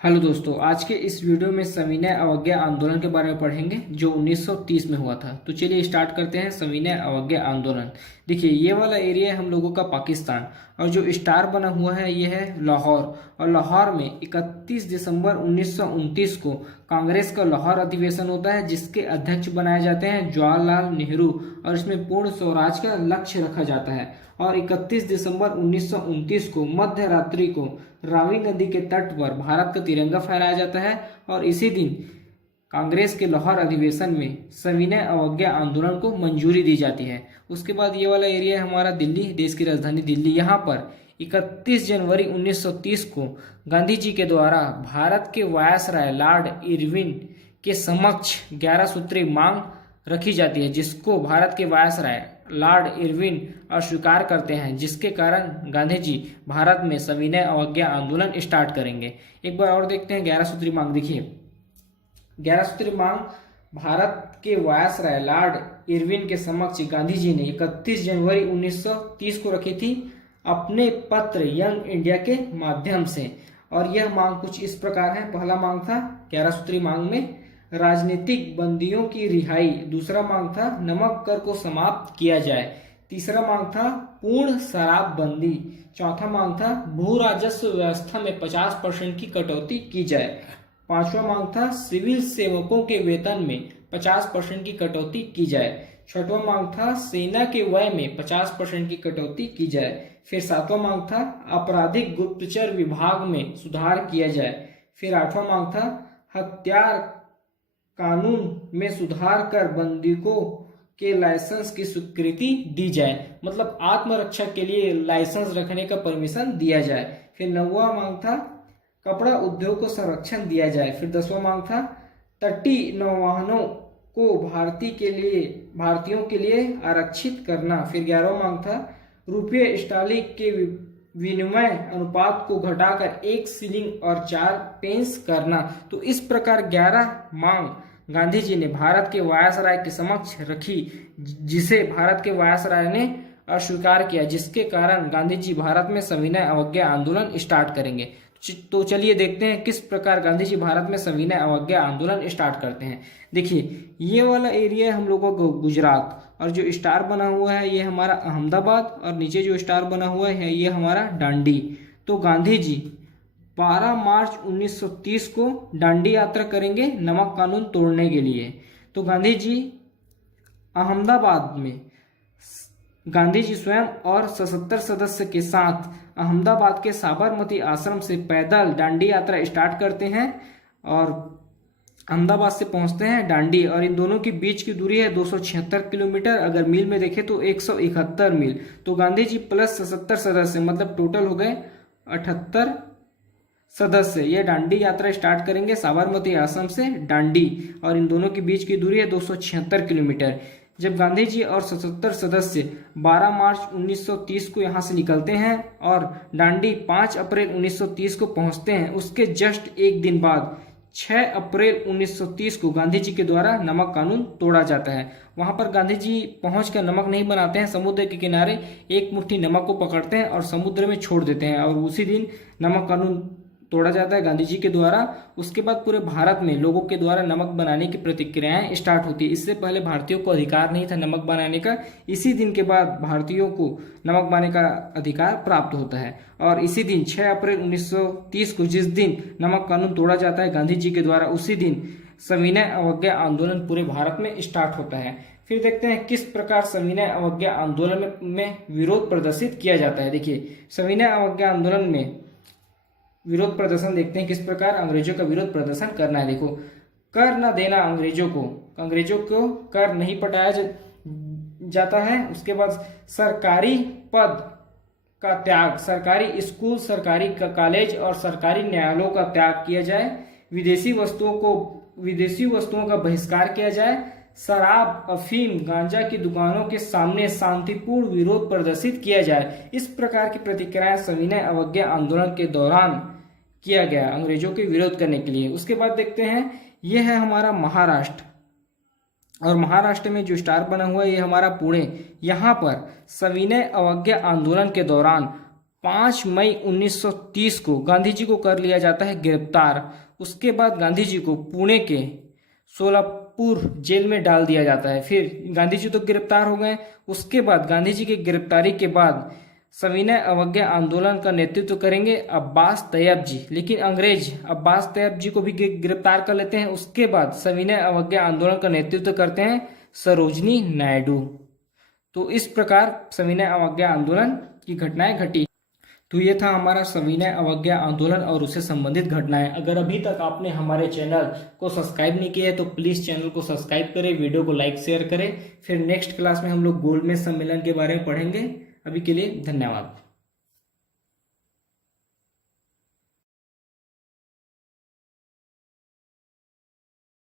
Hello दोस्तों, आज के इस वीडियो में सविनय अवज्ञा आंदोलन के बारे में पढ़ेंगे जो 1930 में हुआ था। तो चलिए स्टार्ट करते हैं। सविनय अवज्ञा आंदोलन। देखिए, ये वाला एरिया है हम लोगों का पाकिस्तान, और जो स्टार बना हुआ है ये है लाहौर। और लाहौर में 31 दिसंबर 1929 को कांग्रेस का लाहौर अधिवेशन होता है, जिसके अध्यक्ष बनाए जाते हैं जवाहरलाल नेहरू, और इसमें पूर्ण स्वराज का लक्ष्य रखा जाता है। और 31 दिसंबर 1929 को मध्य रात्रि को रावी नदी के तट पर भारत का तिरंगा फहराया जाता है। और इसी दिन कांग्रेस के लाहौर अधिवेशन में सविनय अवज्ञा आंदोलन को मंजूरी दी जाती है। उसके बाद ये वाला एरिया है हमारा दिल्ली, देश की राजधानी दिल्ली। यहाँ पर 31 जनवरी 1930 को गांधी जी के द्वारा भारत के वायसराय लॉर्ड इरविन के समक्ष 11 सूत्री मांग रखी जाती है, जिसको भारत के वायसराय लॉर्ड इरविन अस्वीकार करते हैं, जिसके कारण गांधी जी भारत में सविनय अवज्ञा आंदोलन स्टार्ट करेंगे। एक बार और देखते हैं 11 सूत्री मांग। देखिए, 11 सूत्री मांग भारत के वायसराय लॉर्ड इरविन के समक्ष गांधी जी ने 31 जनवरी 1930 को रखी थी अपने पत्र यंग इंडिया के माध्यम से। और यह मांग कुछ इस प्रकार है। पहला मांग था 11 सूत्री मांग में राजनीतिक बंदियों की रिहाई। दूसरा मांग था नमक कर को समाप्त किया जाए। तीसरा मांग था पूर्ण शराबबंदी। चौथा मांग था भू राजस्व व्यवस्था में 50% की कटौती की जाए। पांचवा मांग था सिविल सेवकों के वेतन में 50% की कटौती की जाए। छठवां मांग था सेना के व्यय में 50% की कटौती की जाए। फिर सातवां मांग था आपराधिक गुप्तचर विभाग में सुधार किया जाए। फिर आठवां मांग था हत्यार कानून में सुधार कर बंदूकों के लाइसेंस की स्वीकृति दी जाए, मतलब आत्मरक्षा के लिए लाइसेंस रखने का परमिशन दिया जाए। फिर 9वां मांग था कपड़ा उद्योग को संरक्षण दिया जाए। फिर 10वां मांग था तटीय नौवाहनों को भारतीयों के लिए आरक्षित करना। फिर 11वां मांग था रुपये स्टालिक के विनिमय अनुपात को घटाकर 1 शिलिंग और 4 पेंस करना। तो इस प्रकार 11 मांग गांधी जी ने भारत के वायसराय के समक्ष रखी, जिसे भारत के वायसराय ने अस्वीकार किया, जिसके कारण गांधी जी भारत में सविनय अवज्ञा आंदोलन स्टार्ट करेंगे। तो चलिए देखते हैं किस प्रकार गांधी जी भारत में सविनय अवज्ञा आंदोलन स्टार्ट करते हैं। देखिए, ये वाला एरिया है हम लोगों को गुजरात, और जो स्टार बना हुआ है ये हमारा अहमदाबाद, और नीचे जो स्टार बना हुआ है ये हमारा डांडी। तो गांधी जी 12 मार्च 1930 को डांडी यात्रा करेंगे नमक कानून तोड़ने के लिए। तो गांधी जी अहमदाबाद में गांधी जी स्वयं और 77 सदस्य के साथ अहमदाबाद के साबरमती आश्रम से पैदल डांडी यात्रा स्टार्ट करते हैं और अहमदाबाद से पहुंचते हैं डांडी। और इन दोनों के बीच की दूरी है 276 किलोमीटर। अगर मील में देखें तो 171 मील। तो गांधी जी प्लस 77 सदस्य, मतलब टोटल हो गए 78 सदस्य, ये डांडी यात्रा स्टार्ट करेंगे साबरमती आश्रम से डांडी। और इन दोनों के बीच की दूरी है 276 किलोमीटर। जब गांधी जी और 77 सदस्य 12 मार्च 1930 को यहाँ से निकलते हैं और डांडी 5 अप्रैल 1930 को पहुँचते हैं, उसके जस्ट एक दिन बाद 6 अप्रैल 1930 को गांधी जी के द्वारा नमक कानून तोड़ा जाता है। वहां पर गांधी जी पहुंचकर नमक नहीं बनाते हैं, समुद्र के किनारे एक मुट्ठी नमक को पकड़ते हैं और समुद्र में छोड़ देते हैं, और उसी दिन नमक कानून तोड़ा जाता है गांधी जी के द्वारा। उसके बाद पूरे भारत में लोगों के द्वारा नमक बनाने की प्रतिक्रियाएं स्टार्ट होती है। इससे पहले भारतीयों को अधिकार नहीं था नमक बनाने का। इसी दिन के बाद भारतीयों को नमक बनाने का अधिकार प्राप्त होता है। और इसी दिन 6 अप्रैल 1930 को जिस दिन नमक कानून तोड़ा जाता है गांधी जी के द्वारा, उसी दिन सविनय अवज्ञा आंदोलन पूरे भारत में स्टार्ट होता है। फिर देखते हैं किस प्रकार सविनय अवज्ञा आंदोलन में विरोध प्रदर्शित किया जाता है। देखिए, सविनय अवज्ञा आंदोलन में विरोध प्रदर्शन देखते हैं किस प्रकार अंग्रेजों का विरोध प्रदर्शन करना है। देखो, कर न देना अंग्रेजों को कर नहीं पटाया जाता है। उसके बाद सरकारी पद का त्याग, सरकारी स्कूल, सरकारी कॉलेज और सरकारी न्यायालयों का त्याग किया जाए। विदेशी वस्तुओं का बहिष्कार किया जाए। शराब, अफीम, गांजा की दुकानों के सामने शांतिपूर्ण विरोध प्रदर्शित किया जाए। इस प्रकार की प्रतिक्रियाएं सविनय अवज्ञा आंदोलन के दौरान किया गया अंग्रेजों के विरोध करने के लिए। उसके बाद देखते हैं, यह है हमारा महाराष्ट्र, और महाराष्ट्र में जो स्टार बना हुआ है ये हमारा पुणे। यहाँ पर सविनय अवज्ञा आंदोलन के दौरान 5 मई 1930 को गांधी जी को कर लिया जाता है गिरफ्तार। उसके बाद गांधी जी को पुणे के सोलापुर जेल में डाल दिया जाता है। फिर गांधी जी तो गिरफ्तार हो गए। उसके बाद गांधी जी की गिरफ्तारी के बाद सविनय अवज्ञा आंदोलन का नेतृत्व करेंगे अब्बास तैयब जी, लेकिन अंग्रेज अब्बास तैयब जी को भी गिरफ्तार कर लेते हैं। उसके बाद सविनय अवज्ञा आंदोलन का नेतृत्व करते हैं सरोजनी नायडू। तो इस प्रकार सविनय अवज्ञा आंदोलन की घटनाएं घटी। तो ये था हमारा सविनय अवज्ञा आंदोलन और उससे संबंधित घटनाएं। अगर अभी तक आपने हमारे चैनल को सब्सक्राइब नहीं किया है तो प्लीज़ चैनल को सब्सक्राइब करें, वीडियो को लाइक शेयर करें। फिर नेक्स्ट क्लास में हम लोग गोलमेज सम्मेलन के बारे में पढ़ेंगे। अभी के लिए धन्यवाद।